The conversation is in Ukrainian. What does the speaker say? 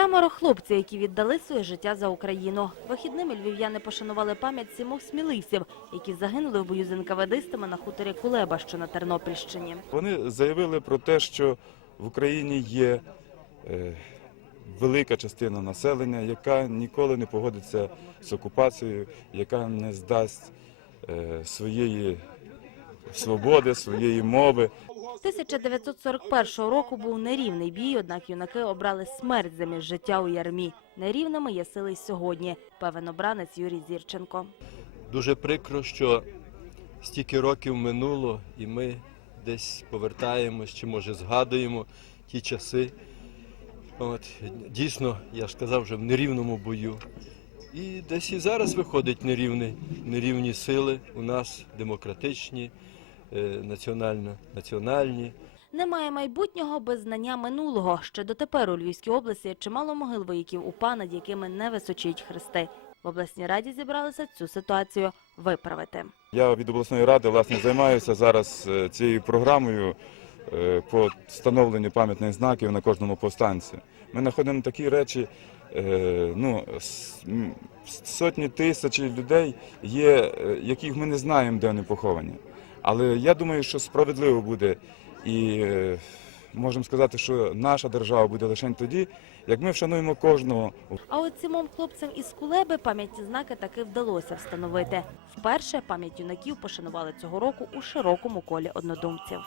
Семеро хлопців, які віддали своє життя за Україну. Вихідними львів'яни пошанували пам'ять сімох сміливців, які загинули в бою з НКВД-стами на хуторі Кулеба, що на Тернопільщині. Вони заявили про те, що в Україні є е, велика частина населення, яка ніколи не погодиться з окупацією, яка не здасть е, своєї свободи, своєї мови. 1941 року був нерівний бій, однак юнаки обрали смерть замість життя у ярмі. Нерівними є сили й сьогодні. Певен обранець Юрій Зірченко. Дуже прикро, що стільки років минуло, і ми десь повертаємось чи може згадуємо ті часи. От дійсно, я ж казав, вже в нерівному бою. І десь і зараз виходить нерівні, нерівні сили у нас демократичні. Е, національно національні. Немає майбутнього без знання минулого. Ще дотепер у Львівській області чимало могил вояків УПА, над якими не височить хрести. В обласній раді зібралися цю ситуацію виправити. Я від обласної ради власне займаюся зараз е, цією програмою е, по встановленню пам'ятних знаків на кожному повстанці. Ми знаходимо такі речі. Ну сотні тисяч людей є, яких ми не знаємо, де вони поховані. Але я думаю, що справедливо буде і е, можемо сказати, що наша держава буде лише тоді, як ми вшануємо кожного. А от цімом хлопцям із Кулеби пам'ятні знаки таки вдалося встановити. Вперше пам'ять юнаків пошанували цього року у широкому колі однодумців.